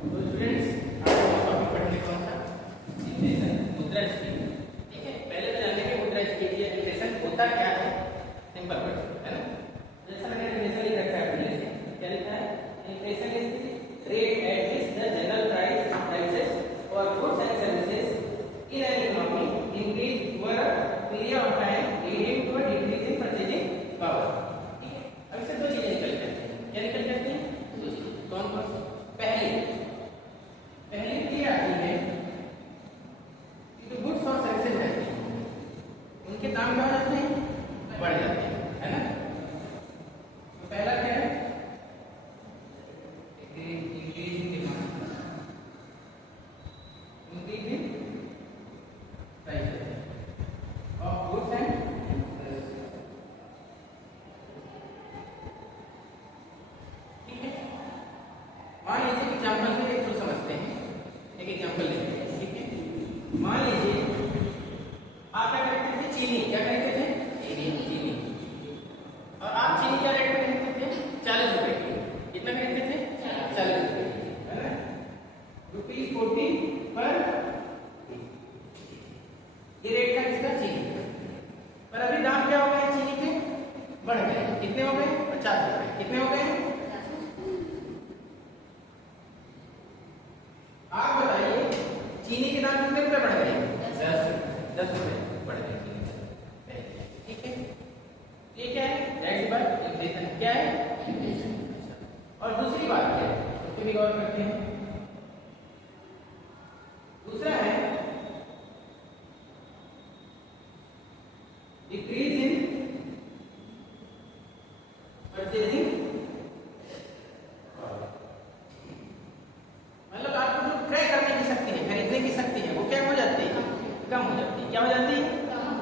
तो स्टूडेंट्स आज टॉपिक पढ़ने कौन सा इन्फ्लेशन मुद्रास्फीति। ठीक है, पहले तो जानते हैं मुद्रास्फीति या इन्फ्लेशन होता क्या है, सिंपल वर्ड है ना। जैसा मैंने डेफिनेशन लिख रखा है पहले से, क्या लिखा है, inflation is rate at which the general prices for goods and services in an economy increase over a period of time leading to a decrease in purchasing power. ठीक है, अब इससे दो चीजें निकल जाती हैं। क्या निकल जाती हैं? दो चीजें। कौन कौन? पहली क्या आती है कि जो गुड्स और सर्विसेज रहते हैं उनके दाम क्या हो जाते हैं, बढ़ जाते हैं, है ना। तो पहला क्या है, increase in demand, increase in prices of goods and services. ठीक है, मान लीजिए एग्जाम्पल के लिए तो समझते हैं, एक एग्जाम्पल लेते हैं। ठीक है, मान लीजिए आप क्या खरीदते थे, चीनी। क्या खरीदते थे? चीनी। और आप चीनी क्या रेट में खरीदते थे? 40 रुपए की। कितना खरीदते थे? 40 रुपए, है ना। ₹40 पर ये रेट था किसका? चीनी का। पर अभी दाम क्या हो गए चीनी के? बढ़ गए। कितने हो गए? 50 रुपए। कितने हो गए? आप बताइए चीनी के दाम कितने रुपए बढ़ गए? 10 रुपए बढ़ गए चीनी के। ठीक है, ये क्या है? नेक्स्ट बात इन्फ्लेशन। क्या है? इन्फ्लेशन। और दूसरी बात क्या है, उसको भी गौर करते हैं। दूसरा है डिक्रीज इन परचेजिंग। मतलब आपको जो क्रय करने की शक्ति है, खरीदने की शक्ति है, वो क्या हो जाती है? कम हो जाती है। क्या हो जाती है?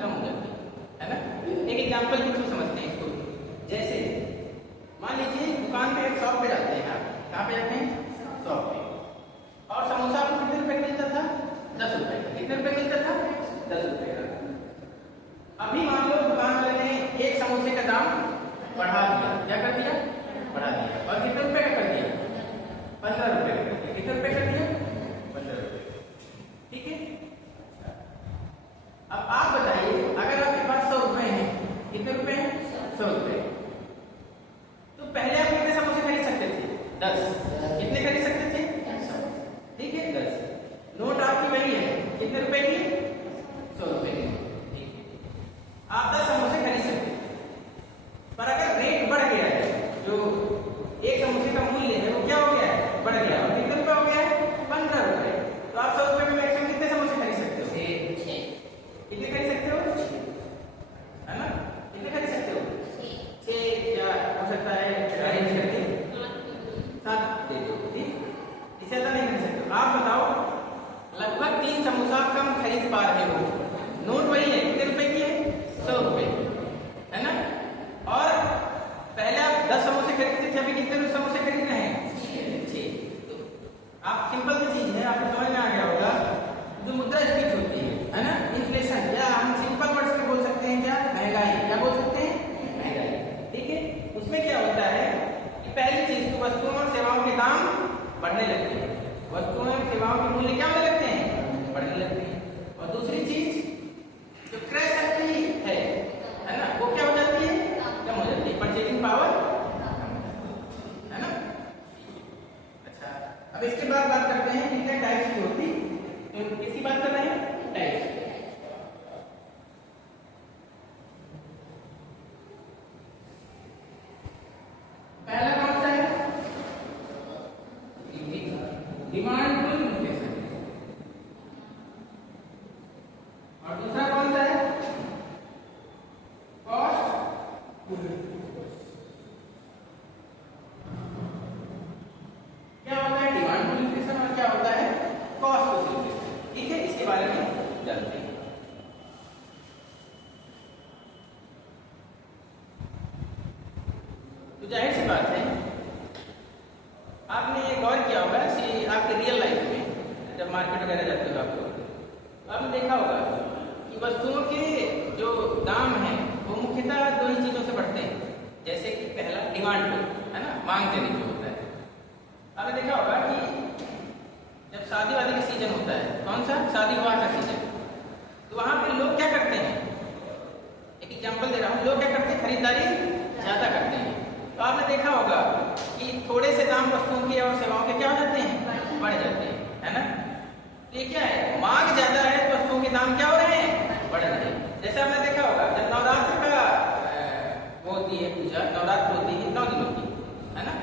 कम हो जाती है ना। एक एग्जांपल के थ्रू समझते हैं इसको। जैसे मान लीजिए दुकान पे, एक शॉप पे जाते हैं आप। कहाँ पे जाते हैं? शॉप पे। और समोसा आपको कितने रुपए का मिलता था? 10 रुपए का। कितने रुपए मिलता था? 10 रुपए का। अभी मान लो दुकान वाले ने एक समोसे का दाम बढ़ा दिया। क्या कर दिया? बढ़ा दिया। और कितने रुपए का कर दिया? 15 रुपए का कर दिया। कितने रुपए कर दिया? 15 रुपए। ठीक है, अब आप बताइए अगर आपके पास 100 रुपए हैं, कितने रुपए हैं? 100 रुपए। तो पहले आप कितने समोसे खरीद सकते थे? 10। कितने खरीद सकते थे? 100। ठीक है, 10। नोट आपकी वही है, कितने रुपए की? 100 रुपए की। ठीक है, आप 10 समोसे खरीद सकते थे। पर अगर रेट बढ़ गया है, जो एक समोसे का मूल्य है वो क्या हो गया है? बढ़ गया। और कितने रुपए हो गया है? 15 रुपए। तो आप 100 रुपए में मैक्सिमम कितने समोसे खरीद सकते हो? 6। कितने खरीद सकते हो? है ना। कितने खरीद सकते हो? 6। या हो सकता है अरेंज करके 7 दे दो। ठीक, इससे ज्यादा नहीं खरीद सकते। आप बताओ लगभग 3 समोसा कम खरीद पा रहे हो। नोट वही है, कितने रुपए की है? 100 रुपए, है ना। और पहले आप 10 समोसे खरीदते थे, अभी कितने समोसे खरीद रहे हैं? 6। तो आप सिंपल सी चीज है, आपको समझ में आ गया होगा। जो मुद्रास्फीति होती है ना, इन्फ्लेशन, या हम सिंपल वर्ड्स में बोल सकते हैं क्या? महंगाई। क्या बोल सकते हैं? महंगाई। ठीक है, उसमें क्या होता है कि पहली चीज तो वस्तुओं और सेवाओं के दाम बढ़ने लगते हैं। वस्तुओं और सेवाओं के मूल्य क्या होने लगते हैं? बढ़ने लगते हैं। और दूसरी चीज जो क्रय शक्ति है ना, वो क्या हो जाती है? कम हो जाती है। परचेजिंग पावर, है ना। अच्छा, अब इसके बाद बात करते हैं कितने टाइप्स की होती। तो किसकी बात कर रहे हैं? टाइप्स। पहला कौन सा है? Demand pull inflation. और दूसरा कौन सा है? Cost pull. क्या होता है डिमांड पुल इन्फ्लेशन और क्या होता है कॉस्ट पुल इन्फ्लेशन? ठीक है, इसके बारे में जानते हैं। तो जाहिर सी बात है, आपने ये गौर किया होगा कि आपके रियल लाइफ में जब मार्केट वगैरह जाते हो आपको, आपने देखा होगा कि वस्तुओं के जो दाम हैं वो मुख्यतः 2 ही चीजों से बढ़ते हैं। जैसे कि पहला डिमांड पुल, है ना, मांग देने जो होता है। आपने देखा होगा कि शादी वादी का सीजन होता है, कौन सा, शादी विवाह का सीजन, तो वहां पे लोग क्या करते हैं, एक एग्जांपल दे रहा हूँ, लोग क्या करते हैं, खरीदारी ज्यादा करते हैं। तो आपने देखा होगा कि थोड़े से दाम वस्तुओं के और सेवाओं के क्या हो जाते हैं, बढ़ जाते हैं, है ना। तो ये क्या है, मांग ज्यादा है तो वस्तुओं के दाम क्या हो रहे हैं, बढ़ रहे हैं। जैसे आपने देखा होगा जब नवरात्र का वो होती है पूजा, नवरात्र होती है 9 दिनों की, है ना,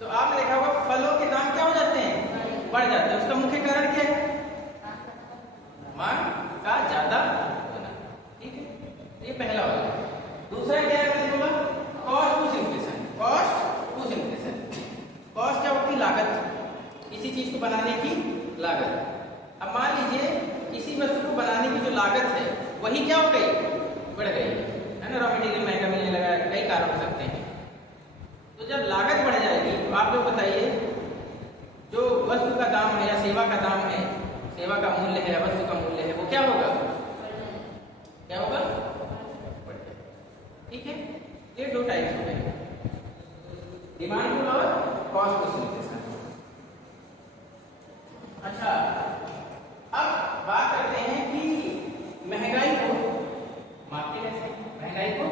तो आपने देखा होगा फलों के दाम क्या हो जाते हैं, बढ़ जाते हैं। उसका मुख्य कारण क्या है, मांग का ज्यादा होना, ठीक है, ये पहला वाला। दूसरा क्या है, मैंने बोला cost push inflation, cost push inflation. Cost क्या होती है, लागत, किसी चीज को बनाने की लागत। अब मान लीजिए किसी वस्तु को बनाने की जो लागत है वही क्या हो गई, बढ़ गई है ना, रॉ मटेरियल महंगा मिलने लगा, कई कारण हो सकते हैं। तो जब लागत बढ़ जाएगी तो आप लोग बताइए, जो वस्तु का दाम है या सेवा का दाम है, सेवा का मूल्य है या वस्तु का मूल्य है, वो क्या होगा, क्या होगा, बढ़ जाएगा, ठीक है। ये दो टाइप्स हो गए, डिमांड पुल और कॉस्ट पुश इन्फ्लेशन। अच्छा, अब बात करते हैं कि महंगाई को मापते कैसे, महंगाई को,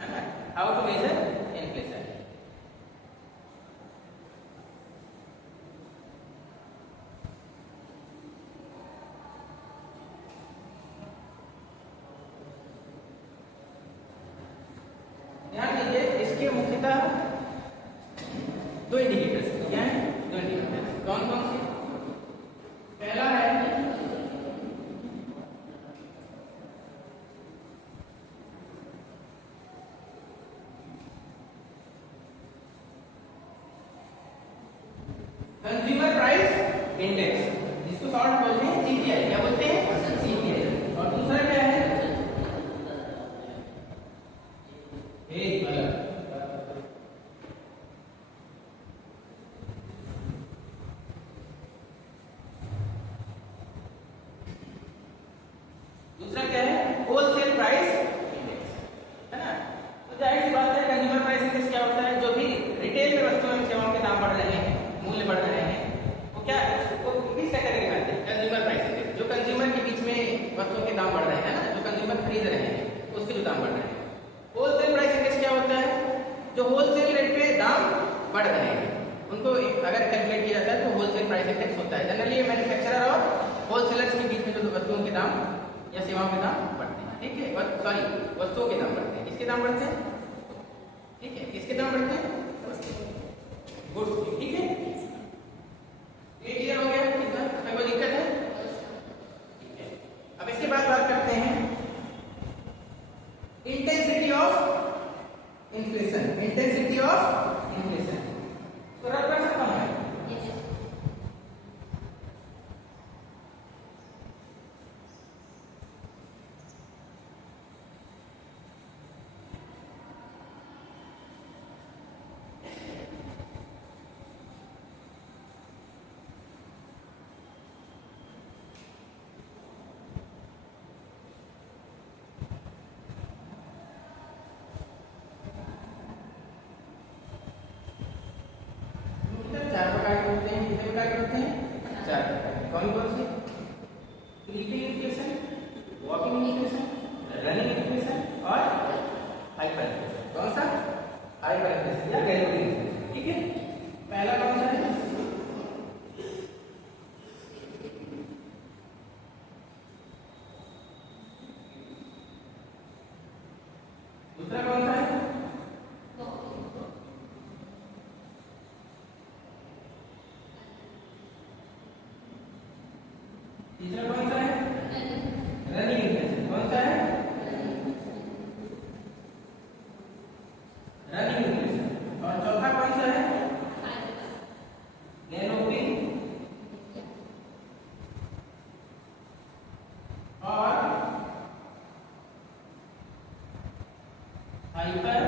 है ना, हाउ टू मेजर इन्फ्लेशन। ध्यान दीजिए, इसके मुख्यतः दो इंडिकेटर्स, क्या है, दो इंडिकेटर्स, कौन कौन से, पहला है कंज्यूमर प्राइस इंडेक्स, जिसको शॉर्ट बोलते हैं सीपीआई, क्या बोलते हैं, सीपीआई। और दूसरा क्या है, दूसरा क्या है, होलसेल प्राइस इंडेक्स, है ना। तो जाहिर सी बात है, कंज्यूमर प्राइस इंडेक्स क्या होता है, जो भी रिटेल में वस्तुओं एवं सेवाओं के दाम बढ़ रहे हैं, मूल्य बढ़ रहे हैं, वो क्या है, वो किस कैटेगरी में आते हैं, कंज्यूमर प्राइस इंडेक्स, जो कंज्यूमर के बीच में वस्तुओं के दाम बढ़ रहे हैं ना, जो कंज्यूमर खरीद रहे हैं उसके जो दाम बढ़ रहे हैं। होलसेल प्राइस इंडेक्स क्या होता है, जो होलसेल रेट पे दाम बढ़ रहे हैं उनको अगर कैलकुलेट किया जाता है तो होलसेल प्राइस इंडेक्स होता है। जनरली मैन्युफैक्चरर और होलसेलर्स के बीच में जो वस्तुओं के दाम या सेवाओं के दाम बढ़ते हैं, ठीक है, सॉरी वस्तुओं के दाम बढ़ते हैं, किसके दाम बढ़ते हैं, ठीक है, किसके दाम बढ़ते हैं, गुड्स के, ठीक है। ये क्लियर हो गया, इसमें कोई दिक्कत है, ठीक है। अब इसके बाद बात करते हैं intensity of inflation, intensity of inflation, तो रेफरेंस कौन है, कौन कौन से, creeping inflation, walking inflation, running inflation और हाइपर इन्फ्लेशन। कौन सा, हाइपर इन्फ्लेशन या गैलोपिंग इन्फ्लेशन, ठीक है। पहला कौन सा है, दूसरा कौन सा है, तीसरा कौन सा है, रनिंग इन्फ्लेशन, कौन सा है, रनिंग इन्फ्लेशन। और चौथा कौन सा है, गैलोपिंग और हाइपर।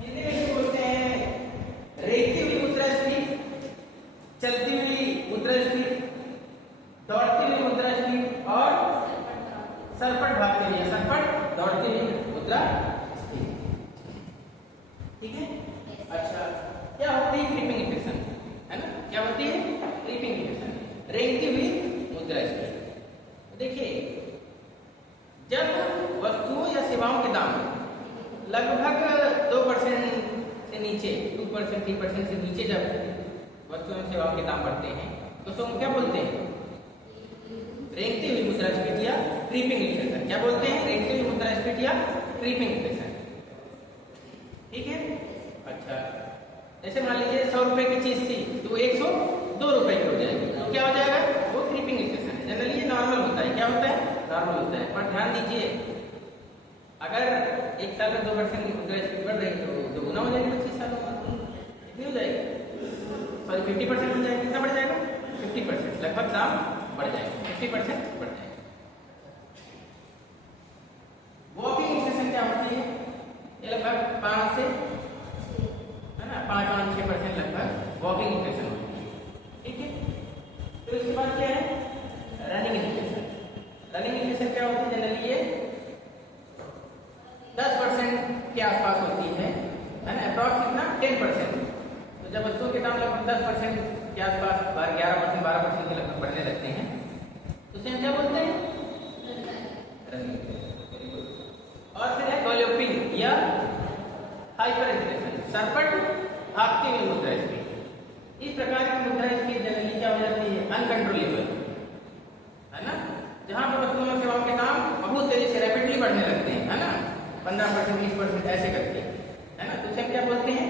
हिंदी में इसको बोलते हैं रेखती हुई मुद्रास्फीति, चलती हुई मुद्रास्फीति, दौड़ती हुई मुद्रास्फीति और सरपट भागते हुए, सरपट दौड़ती हुई मुद्रास्फीति, ठीक है। अच्छा, रेंगती हुई मुद्रास्फीति। देखिए, जब वस्तुओं या सेवाओं के दाम लगभग 2% से नीचे, 2% 3% से नीचे जब वस्तुओं और सेवाओं के दाम बढ़ते हैं तो उसको हम क्या बोलते हैं? रेंगती हुई मुद्रास्फीति या क्रीपिंग इन्फ्लेशन। क्या बोलते हैं? रेंगती हुई मुद्रास्फीति या क्रीपिंग इन्फ्लेशन। ठीक है। अच्छा, जैसे मान लीजिए 100 रुपए की चीज थी तो 102 रुपए की हो जाएगी, तो क्या हो जाएगा? वो क्रीपिंग इन्फ्लेशन है। जनरली ये नॉर्मल होता है। क्या होता है? नॉर्मल होता है। पर ध्यान दीजिए, अगर एक साल में 2% मुद्रास्फीति बढ़ रही तो दोगुना हो जाएगी 25 सालों में। कितनी हो जाएगी? सॉरी 50% हो जाएगी। कितना बढ़ जाएगा? 50%। लगभग दाम बढ़ जाएगा, 50% बढ़ जाएगा। वॉकिंग इन्फ्लेशन क्या होती है? ये लगभग 5 से, है ना, 5-6% लगभग वॉकिंग इन्फ्लेशन होती है। ठीक है। तो इसके बाद क्या है? Running inflation. रनिंग इन्फ्लेशन क्या होती है? जनरली ये 10% के आसपास होती है ना, अप्रॉक्स कितना? 10%। तो जब वस्तुओं के दाम लगभग 10% के आसपास, 11%, 12% के लगभग बढ़ने लगते हैं तो उसे हम क्या बोलते हैं? Running inflation. और फिर है गैलोपिंग या हाइपर इन्फ्लेशन, सरपट भागती हुई मुद्रास्फीति। इस प्रकार की मुद्रास्फीति जनरली क्या हो जाती है? अनकंट्रोलेबल, है ना, जहां पर वस्तुओं और सेवाओं के दाम बहुत तेजी से रैपिडली बढ़ने लगते हैं, है ना, 15%, 20% ऐसे करके, है ना, तो उसे हम क्या बोलते हैं?